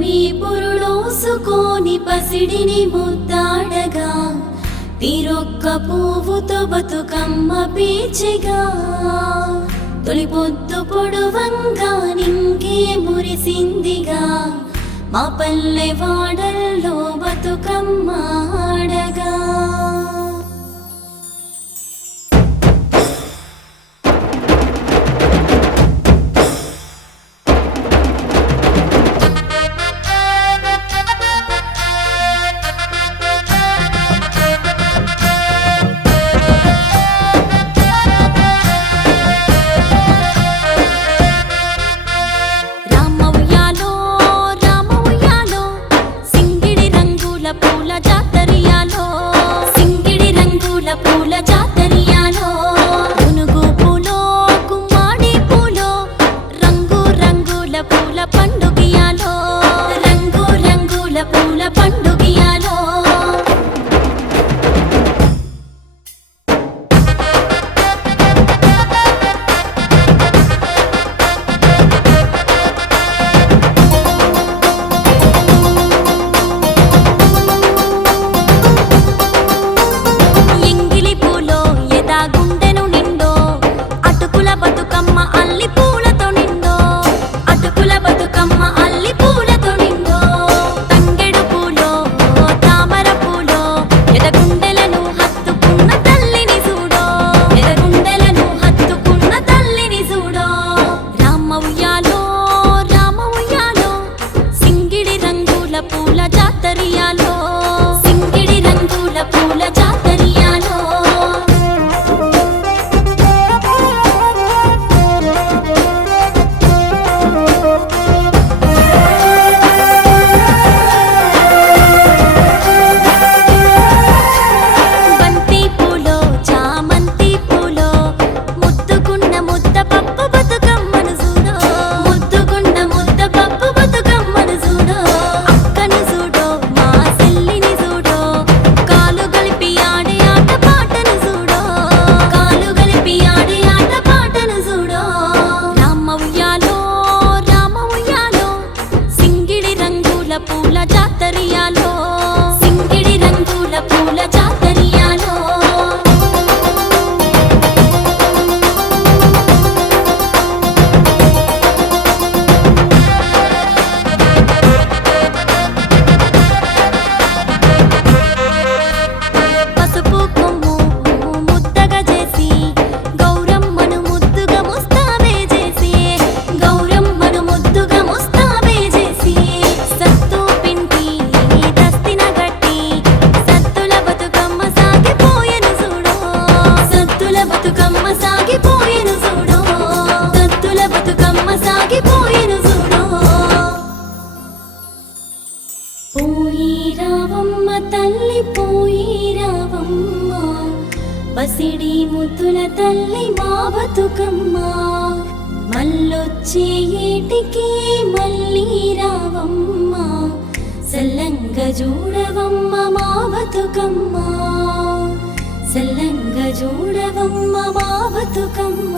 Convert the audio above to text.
మీ పురుడోసుకోని పసిడిని ముద్దాడగా. తీరొక్క పువ్వుతో బతుకమ్మ పీచిగా. తొలి పొద్దు పొడువంగా నింకే మురిసిందిగా. మా పల్లె వాడల్లో బతుకమ్మ ఆడగా. జాతరియాలో సింగిడి రంగుల పూల జాతర పోయి రావమ్మ తల్లి పోయి రావమ్మ పసిడి ముద్దుల తల్లి మా బతుకమ్మ. మళ్ళొచ్చే ఏటికి మళ్ళీ రావమ్మ. సల్లంగ చూడవమ్మ మా బతుకమ్మ. సల్లంగ చూడవమ్మ మా బతుకమ్మ.